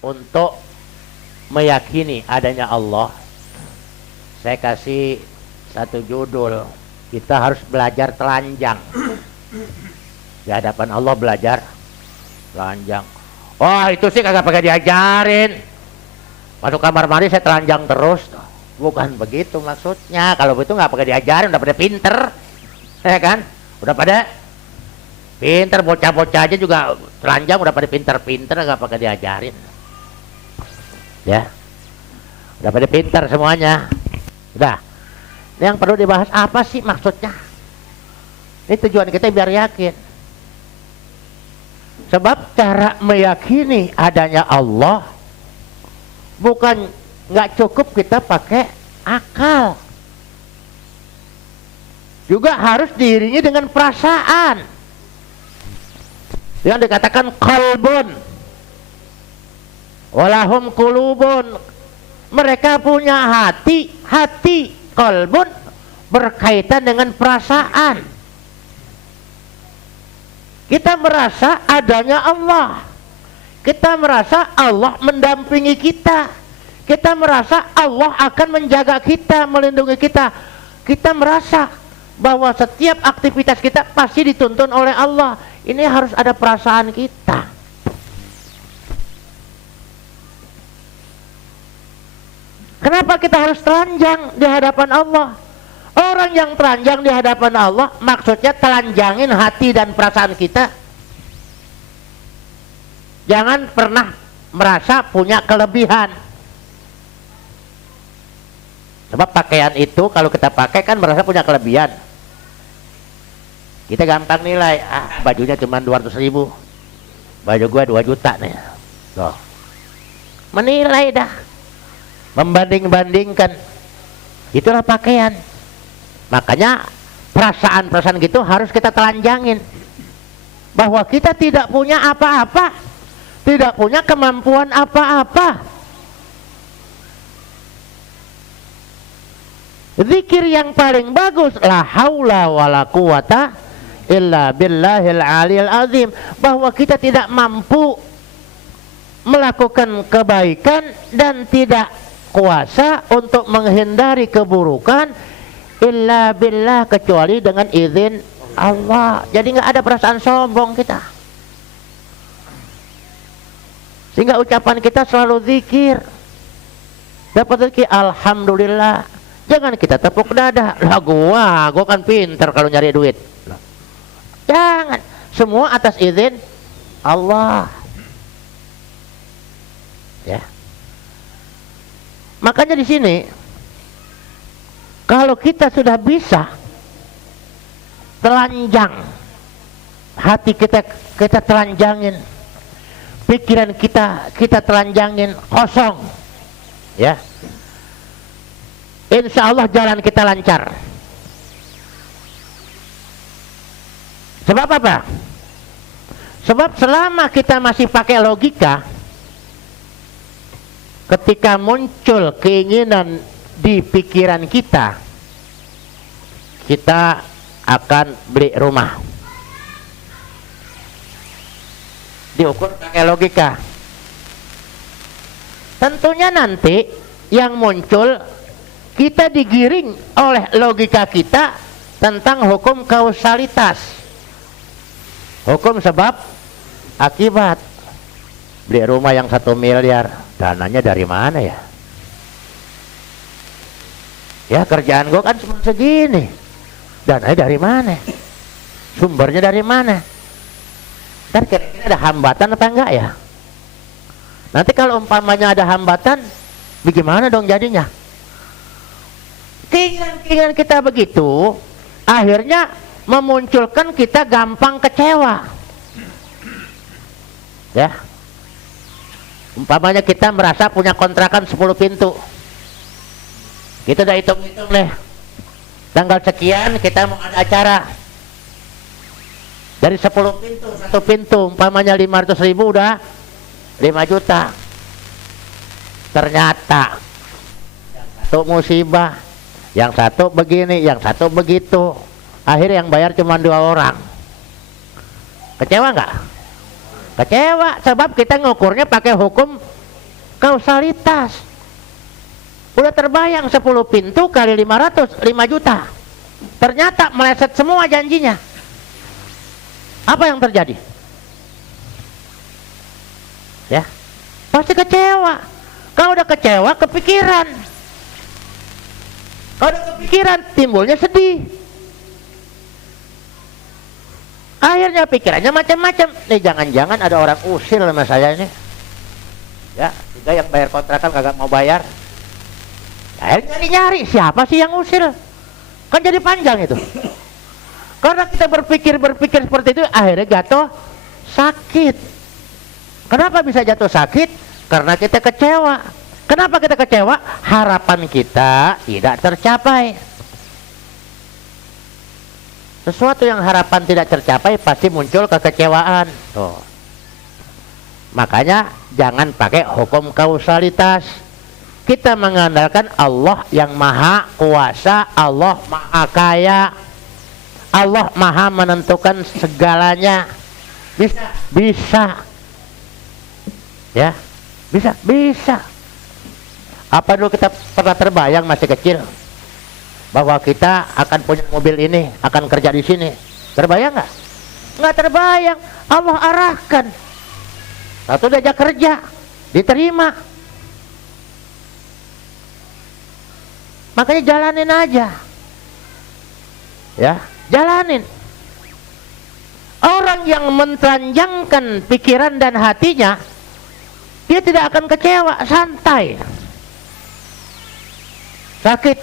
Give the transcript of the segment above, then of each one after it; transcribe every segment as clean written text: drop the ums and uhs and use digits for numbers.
untuk meyakini adanya Allah, saya kasih satu judul. Kita harus belajar telanjang. Di hadapan Allah belajar telanjang. Wah, itu sih kagak pakai diajarin. Masuk kamar mandi saya telanjang terus. Bukan begitu maksudnya. Kalau begitu nggak pakai diajarin, udah pada pinter, ya kan? Udah pada pinter, bocah-bocah aja juga telanjang udah pada pinter-pinter, nggak pakai diajarin. Ya, udah pada pinter semuanya. Udah. Yang perlu dibahas apa sih maksudnya? Ini tujuan kita biar yakin. Sebab cara meyakini adanya Allah bukan nggak cukup kita pakai akal, juga harus diiringi dengan perasaan. Yang dikatakan qalbun walahum qulubun, mereka punya hati. Hati qalbun berkaitan dengan perasaan. Kita merasa adanya Allah, kita merasa Allah mendampingi kita, kita merasa Allah akan menjaga kita, melindungi kita. Kita merasa bahwa setiap aktivitas kita pasti dituntun oleh Allah. Ini harus ada perasaan kita. Kenapa kita harus telanjang di hadapan Allah? Orang yang telanjang di hadapan Allah maksudnya telanjangin hati dan perasaan kita. Jangan pernah merasa punya kelebihan. Sebab pakaian itu kalau kita pakai kan merasa punya kelebihan. Kita gampang nilai, bajunya cuma 200.000, baju gua 2 juta nih. Tuh. Menilai dah, membanding-bandingkan. Itulah pakaian. Makanya perasaan-perasaan gitu harus kita telanjangin, bahwa kita tidak punya apa-apa, tidak punya kemampuan apa-apa. Zikir yang paling bagus la haula wala quwata illa billahil aliyil azim, bahwa kita tidak mampu melakukan kebaikan dan tidak kuasa untuk menghindari keburukan illa billah, kecuali dengan izin Allah. Jadi nggak ada perasaan sombong kita, sehingga ucapan kita selalu zikir. Dapat zikir alhamdulillah. Jangan kita tepuk dada, lah gua kan pinter kalau nyari duit. Jangan, semua atas izin Allah. Ya. Makanya di sini kalau kita sudah bisa telanjang hati kita telanjangin, pikiran kita telanjangin, kosong, ya, insya Allah jalan kita lancar. Sebab apa? Sebab selama kita masih pakai logika, ketika muncul keinginan di pikiran kita akan beli rumah. Diukur pakai logika. Tentunya nanti yang muncul, kita digiring oleh logika kita tentang hukum kausalitas, hukum sebab akibat. Beli rumah yang 1 miliar, dananya dari mana ya? Ya kerjaan gue kan cuma segini, dananya dari mana? Sumbernya dari mana? Dan kira-kira ada hambatan apa enggak ya? Nanti kalau umpamanya ada hambatan, bagaimana dong jadinya? Keinginan kita begitu, akhirnya memunculkan kita gampang kecewa. Ya, umpamanya kita merasa punya kontrakan 10 pintu, kita udah hitung-hitung nih, tanggal sekian kita mau ada acara. Dari 10 pintu, 1 pintu umpamanya 500.000, udah 5 juta. Ternyata yang satu musibah, yang satu begini, yang satu begitu. Akhirnya yang bayar cuma 2 orang. Kecewa nggak? Kecewa, sebab kita ngukurnya pakai hukum kausalitas. Udah terbayang 10 pintu kali 500, 5 juta. Ternyata meleset semua janjinya. Apa yang terjadi? Ya, pasti kecewa. Kalau udah kecewa, kepikiran. Kalau udah kepikiran, timbulnya sedih. Akhirnya pikirannya macam-macam. Nih jangan-jangan ada orang usil sama saya ini. Ya, juga yang bayar kontrakan kagak mau bayar. Akhirnya nyari siapa sih yang usil? Kan jadi panjang itu. Karena kita berpikir seperti itu, akhirnya jatuh sakit. Kenapa bisa jatuh sakit? Karena kita kecewa. Kenapa kita kecewa? Harapan kita tidak tercapai. Sesuatu yang harapan tidak tercapai pasti muncul kekecewaan. Tuh. Makanya jangan pakai hukum kausalitas. Kita mengandalkan Allah yang maha kuasa, Allah maha kaya, Allah maha menentukan segalanya. Bisa. Ya, bisa. Apa dulu kita pernah terbayang masih kecil bahwa kita akan punya mobil ini, akan kerja di sini? Terbayang nggak? Nggak terbayang. Allah arahkan. Satu diajak kerja, diterima. Makanya jalanin aja. Ya, jalanin. Orang yang mentelanjangkan pikiran dan hatinya, dia tidak akan kecewa, santai. Sakit,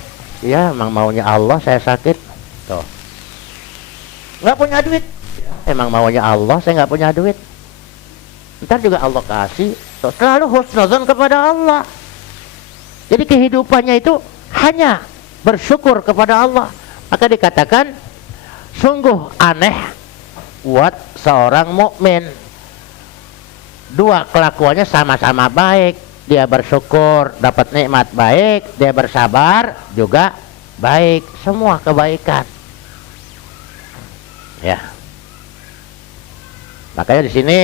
ya emang maunya Allah saya sakit. Tuh. Nggak punya duit, ya, emang maunya Allah saya nggak punya duit. Ntar juga Allah kasih. Tuh, selalu husnuzon kepada Allah. Jadi kehidupannya itu hanya bersyukur kepada Allah. Maka dikatakan sungguh aneh buat seorang mukmin. Dua kelakuannya sama-sama baik. Dia bersyukur dapat nikmat baik, dia bersabar juga baik, semua kebaikan. Ya. Makanya di sini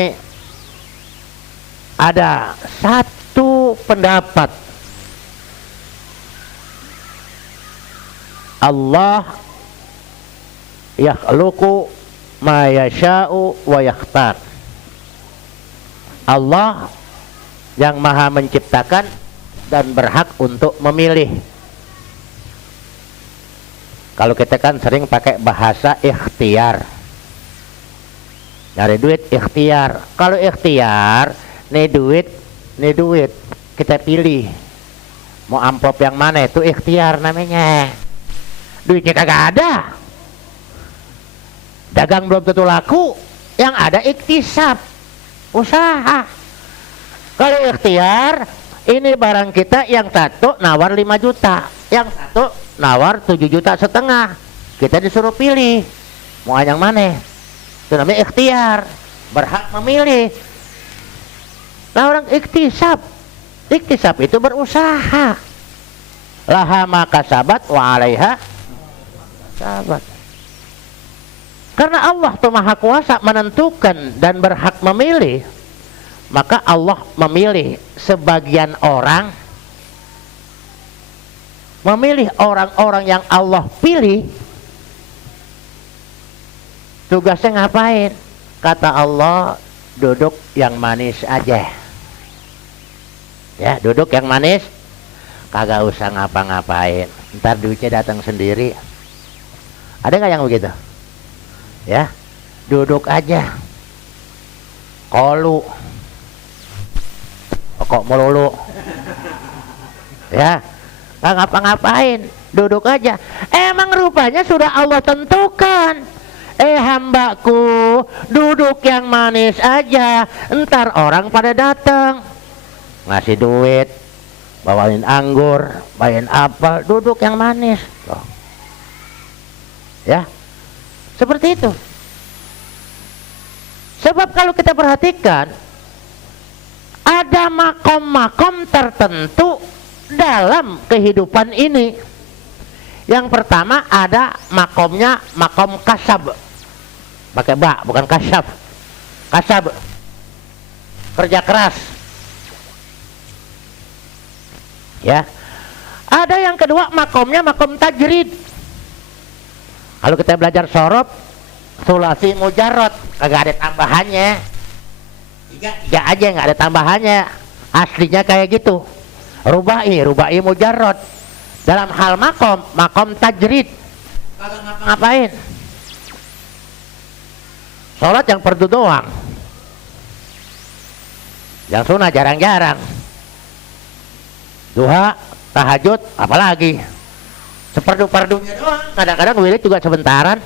ada satu pendapat. Allah yakhluqu ma yasha'u wa yakhtar. Allah yang maha menciptakan dan berhak untuk memilih. Kalau kita kan sering pakai bahasa ikhtiar. Nyari duit ikhtiar. Kalau ikhtiar, nih duit kita pilih. Mau amplop yang mana, itu ikhtiar namanya. Duitnya kagak ada. Dagang belum tentu laku. Yang ada iktisab, usaha. Kalau ikhtiar, ini barang kita yang satu nawar 5 juta, yang satu nawar 7,5 juta. Kita disuruh pilih mau yang mana. Itu namanya ikhtiar, berhak memilih. Nah, orang iktisab itu berusaha. Laha ma kasabat wa 'alaiha sabat. Karena Allah tuh maha kuasa menentukan dan berhak memilih, maka Allah memilih sebagian orang, memilih orang-orang yang Allah pilih. Tugasnya ngapain? Kata Allah, duduk yang manis aja. Ya, duduk yang manis, kagak usah ngapa-ngapain, ntar duitnya datang sendiri. Ada nggak yang begitu? Ya, duduk aja. Kolu kok melulu, ya, nggak ngapa-ngapain, duduk aja. Emang rupanya sudah Allah tentukan. Hambaku, duduk yang manis aja, ntar orang pada datang ngasih duit, bawain anggur, bawain apa, duduk yang manis. Loh. Ya, seperti itu. Sebab kalau kita perhatikan, ada makom-makom tertentu dalam kehidupan ini. Yang pertama ada makomnya, makom kasab. Pakai ba, bukan kasab. Kasab, kerja keras. Ya. Ada yang kedua makomnya makom tajrid. Kalau kita belajar sorob, sulasi mujarrad, kagak ada tambahannya. Tiga aja nggak ada tambahannya. Aslinya kayak gitu. Rubai mujarrad. Dalam hal makom tajrid. Kagak ngapa-ngapain. Sholat yang fardu doang. Yang sunnah jarang-jarang. Duha, tahajud, apalagi seperdu-perdunya doang. Kadang-kadang wirid juga sebentaran.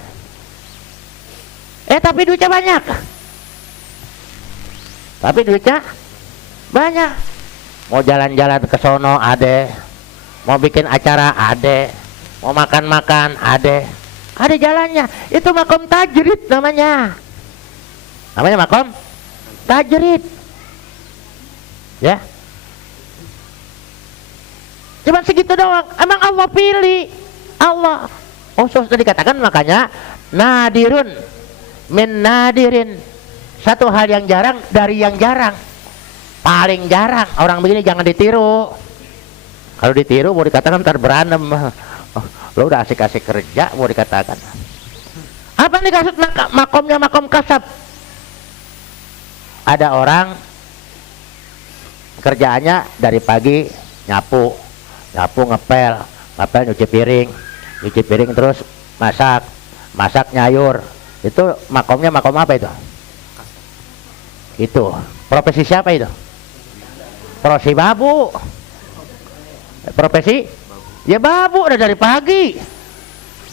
Tapi duitnya banyak. Mau jalan-jalan ke sono ade, mau bikin acara ade, mau makan-makan ade, ada jalannya. Itu makom tajrid namanya. Makom tajrid. Ya. Cuman segitu doang. Emang Allah pilih. Allah. Sudah dikatakan makanya nadirun min nadirin. Satu hal yang jarang dari yang jarang. Paling jarang. Orang begini jangan ditiru. Kalau ditiru mau dikatakan ntar berantem. Lo udah asik-asik kerja mau dikatakan. Apa nih maksud makomnya makom kasab? Ada orang kerjaannya dari pagi nyapu ngepel nyuci piring terus masak nyayur. Itu makomnya makom apa itu? Itu profesi siapa itu? Profesi babu. Profesi ya babu udah dari pagi,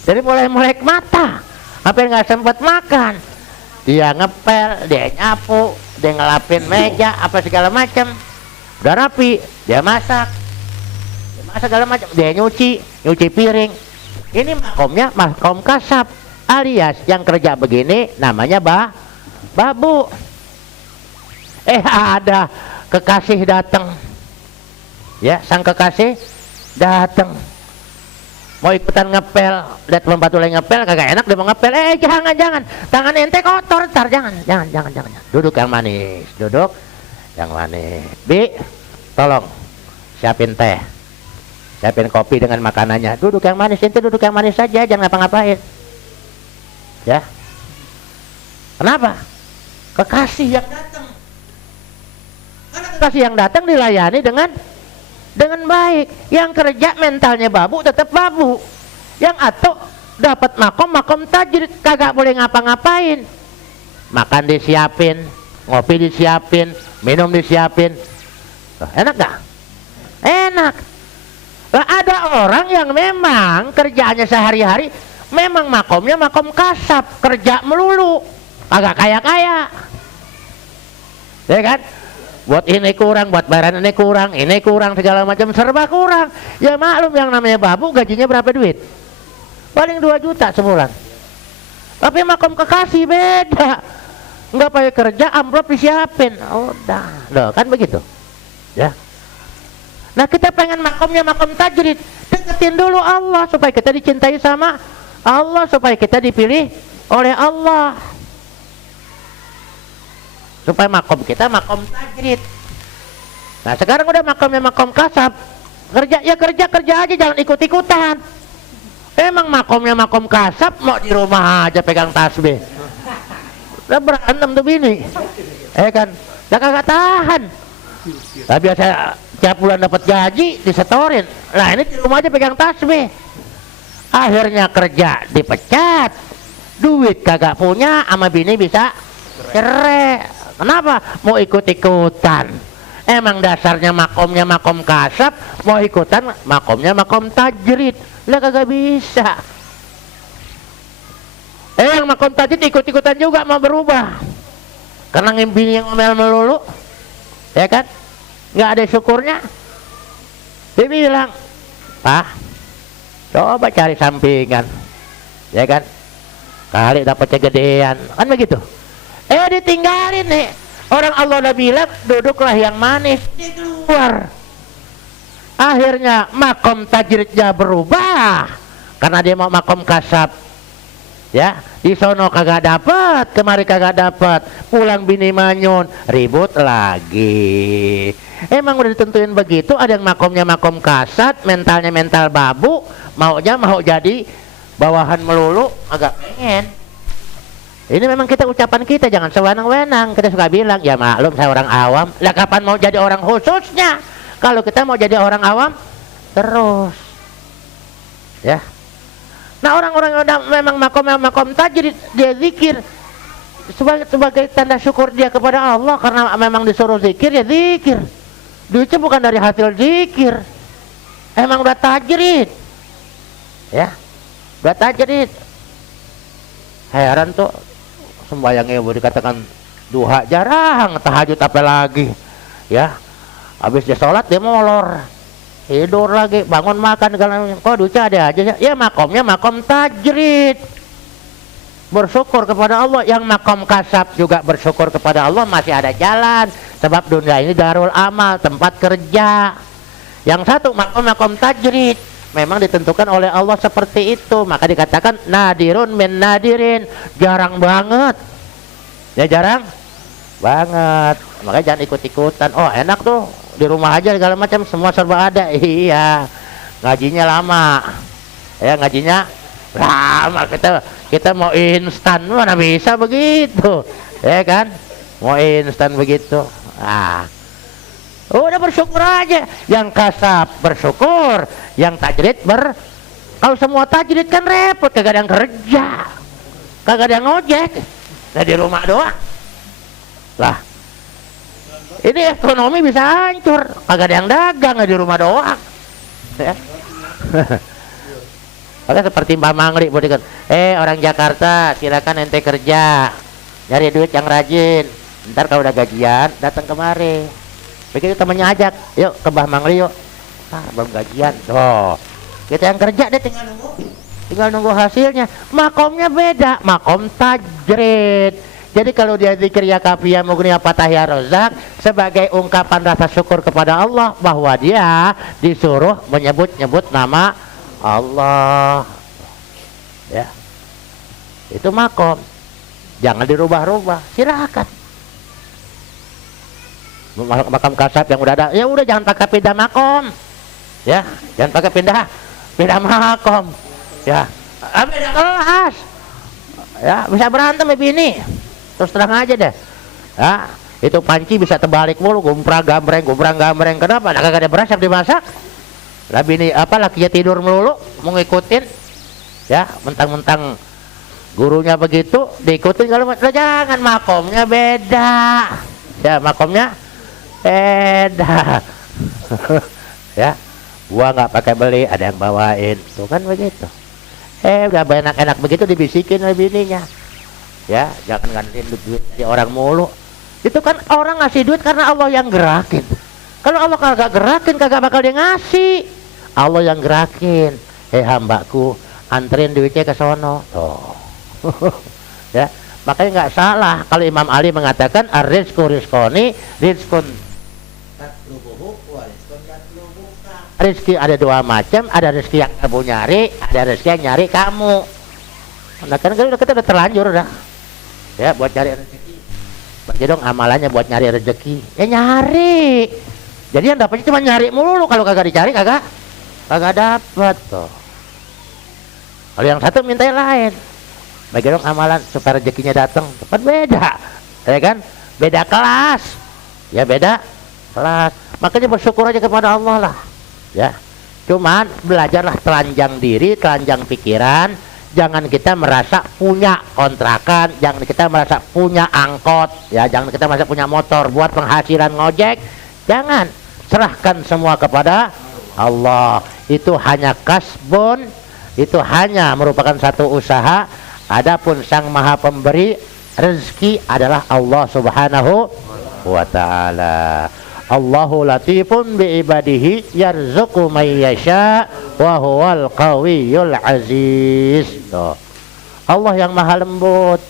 dari mulai melek mata hampir nggak sempat makan. Dia ngepel, dia nyapu, dia ngelapin meja apa segala macam. Udah rapi, dia masak segala macam, dia nyuci piring. Ini makomnya makom kasab, alias yang kerja begini namanya babu. Ada kekasih datang, ya, sang kekasih datang mau ikutan ngepel, lihat pembantu lagi ngepel kagak enak, dia mau ngepel. Jangan, tangan ente kotor, ntar jangan. Duduk yang manis, Bi, tolong siapin teh, siapin kopi dengan makanannya. Duduk yang manis, ente duduk yang manis saja, jangan ngapa-ngapain. Ya. Kenapa? Kekasih yang datang. Karena kekasih yang datang dilayani dengan baik. Yang kerja mentalnya babu tetap babu. Yang atok dapat makom tajrid, kagak boleh ngapa-ngapain. Makan disiapin, ngopi disiapin, minum disiapin. Enak gak? Enak. Lah ada orang yang memang kerjaannya sehari-hari memang makomnya makom kasab, kerja melulu, agak kaya-kaya, ya kan? Buat ini kurang, buat bayaran ini kurang, segala macam serba kurang. Ya maklum yang namanya babu gajinya berapa duit? Paling 2 juta sebulan. Tapi makom kekasih beda, nggak pakai kerja, amplop disiapin, udah, loh kan begitu, ya. Nah kita pengen makomnya makom tajrid, deketin dulu Allah supaya kita dicintai sama Allah, supaya kita dipilih oleh Allah, supaya makom kita makom tajrid. Nah sekarang udah makomnya makom kasab, kerja aja, jangan ikut-ikutan. Emang makomnya makom kasab, mau di rumah aja pegang tasbih, udah berantem tuh bini, kan? Udah kagak tahan. Nah, biasa tiap bulan dapat gaji disetorin, lah ini di rumah aja pegang tasbih. Akhirnya kerja dipecat, duit kagak punya, sama bini bisa cerai. Kenapa? Mau ikut-ikutan. Emang dasarnya makomnya makom kasab, mau ikutan makomnya makom tajrid, lah kagak bisa. Yang makom tajrid ikut-ikutan juga mau berubah, karena bini yang ngomel melulu, ya kan? Nggak ada syukurnya. Dia bilang, Pak, coba cari sampingan, ya kan? Kali dapatnya gedean, kan begitu. Ditinggalin nih. Orang Allah udah bilang duduklah yang manis, dia keluar. Akhirnya makom tajridnya berubah karena dia mau makom kasab. Ya, di sono kagak dapat, kemari kagak dapat, pulang bini manyun, ribut lagi. Emang udah ditentuin begitu, ada yang makomnya makom kasat, mentalnya mental babu, maunya mau jadi bawahan melulu, agak pengen. Ini memang kita ucapan kita, jangan sewenang-wenang. Kita suka bilang, ya maklum saya orang awam. Lah kapan mau jadi orang khususnya? Kalau kita mau jadi orang awam terus, ya. Nah orang-orang yang memang makom tajrid, dia zikir sebagai tanda syukur dia kepada Allah karena memang disuruh zikir, ya zikir. Duitnya bukan dari hasil zikir, emang udah tajrid, ya, udah tajrid. Heran tuh sembayangnya boleh dikatakan duha jarang, tahajud apa lagi, ya. Habis dia sholat dia molor, tidur lagi, bangun makan, kok duitnya ada aja ya. Ya makomnya makom tajrid, bersyukur kepada Allah. Yang makom kasab juga bersyukur kepada Allah, masih ada jalan, sebab dunia ini darul amal, tempat kerja. Yang satu makom tajrid, memang ditentukan oleh Allah seperti itu, maka dikatakan nadirun min nadirin, jarang banget, ya jarang banget. Makanya jangan ikut-ikutan, oh enak tuh di rumah aja segala macam semua serba ada. Iya, ngajinya lama, ya ngajinya lama. Kita mau instan mana bisa begitu, ya kan, mau instan begitu. Udah bersyukur aja. Yang kasab bersyukur, yang tajrid kalau semua tajrid kan repot, kagak ada yang kerja, kagak ada yang ngojek, nah di rumah doang lah. Ini ekonomi bisa hancur, kagak ada yang dagang, di rumah doang, ya. Maka seperti Mbak Mangri, orang Jakarta silakan ente kerja, nyari duit yang rajin, ntar kalau udah gajian datang kemari. Begitu temennya ajak, yuk ke Mbah Mangri yuk. Belum gajian, tuh kita yang kerja dia tinggal nunggu hasilnya. Makomnya beda, makom tajrid. Jadi kalau dia zikir ya kafiyah mughniyah fatah ya rozak sebagai ungkapan rasa syukur kepada Allah bahwa dia disuruh menyebut-nyebut nama Allah, ya. Itu makom, jangan dirubah-rubah, silakan. Makam kasab yang udah ada, ya udah jangan pakai pindah makom, ya, jangan pakai pindah makom, ya. Beda kelas, ya, bisa berantem ya bini. Terus terang aja deh, ya, itu panci bisa terbalik mulu, gomprang gambreng. Kenapa? Nah, kagak ada beras yang dimasak. Lah bini lakinya tidur melulu, mau ngikutin, ya, mentang-mentang gurunya begitu diikutin. Kalau jangan, makomnya beda, ya, makomnya beda. Ya, gua nggak pakai beli, ada yang bawain, tuh kan begitu. Udah enak-enak begitu dibisikin oleh bininya. Ya, jangan gantiin duit dari orang mulu. Itu kan orang ngasih duit karena Allah yang gerakin. Kalau Allah kagak gerakin, kagak bakal dia ngasih. Allah yang gerakin. Hambaku, anterin duitnya ke sono. Tuh. Ya, makanya nggak salah kalau Imam Ali mengatakan ar-rizqu rizqoni, rizqun tatlubuhu wa rizqun tatlubuka. Rezeki ada dua macam, ada rezeki yang kamu nyari, ada rezeki yang nyari kamu. Nah kan kita udah terlanjur dah, ya, buat cari rezeki. Bagi dong amalannya buat nyari rezeki, ya nyari. Jadi yang dapatnya cuma nyari mulu, kalau kagak dicari kagak dapat tuh. Kalau yang satu minta yang lain, bagi dong amalan supaya rezekinya datang, kan beda, ya kan, beda kelas, ya beda kelas. Makanya bersyukur aja kepada Allah lah, ya. Cuman belajarlah telanjang diri, telanjang pikiran. Jangan kita merasa punya kontrakan, jangan kita merasa punya angkot, ya, jangan kita merasa punya motor buat penghasilan ngojek. Jangan, serahkan semua kepada Allah. Itu hanya kasbun, itu hanya merupakan satu usaha. Adapun Sang Maha Pemberi rezeki adalah Allah Subhanahu wa Ta'ala. Allahu latifun bi ibadihi yarzuqu may yasha wa huwal qawiyyul aziz. Tuh. Allah yang maha lembut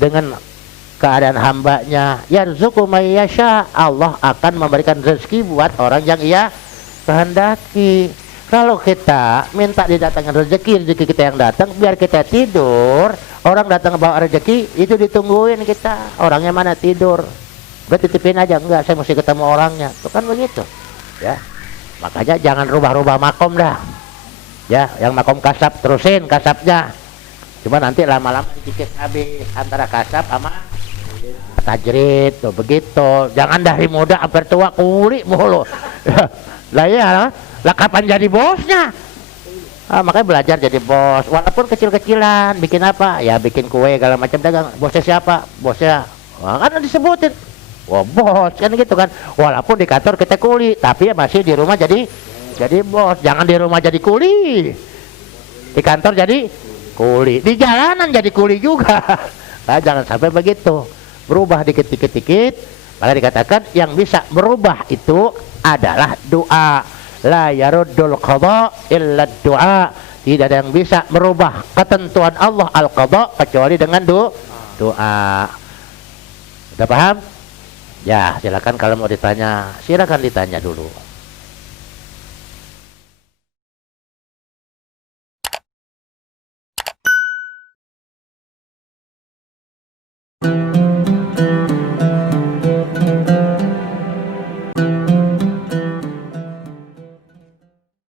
dengan keadaan hambanya. Yarzuqu may yasha, Allah akan memberikan rezeki buat orang yang ia kehendaki. Kalau kita minta didatangkan rezeki kita yang datang, biar kita tidur, orang datang bawa rezeki, itu ditungguin kita. Orangnya mana tidur? Udah titipin aja, enggak, saya mesti ketemu orangnya. Itu kan begitu. Ya. Makanya jangan rubah-rubah makom dah. Ya, yang makom kasab terusin kasabnya. Cuma nanti lama-lama dikit habis antara kasab sama tajrid tuh begitu. Jangan dari muda sampai tua kuli mulu. Lah ya, lah kapan jadi bosnya? Makanya belajar jadi bos, walaupun kecil-kecilan. Bikin apa? Ya bikin kue segala macam dagang. Bosnya siapa? Bosnya kan disebutin. Wah, bos kan gitu kan. Walaupun di kantor kita kuli, tapi ya masih di rumah jadi bos. Jangan di rumah jadi kuli, di kantor jadi kuli, di jalanan jadi kuli juga. Nah, jangan sampai begitu. Berubah dikit. Maka dikatakan yang bisa berubah itu adalah doa. La yaruddul qada illa doa. Tidak ada yang bisa merubah ketentuan Allah al-qada kecuali dengan doa. Udah paham? Ya, silakan kalau mau ditanya, silakan ditanya dulu.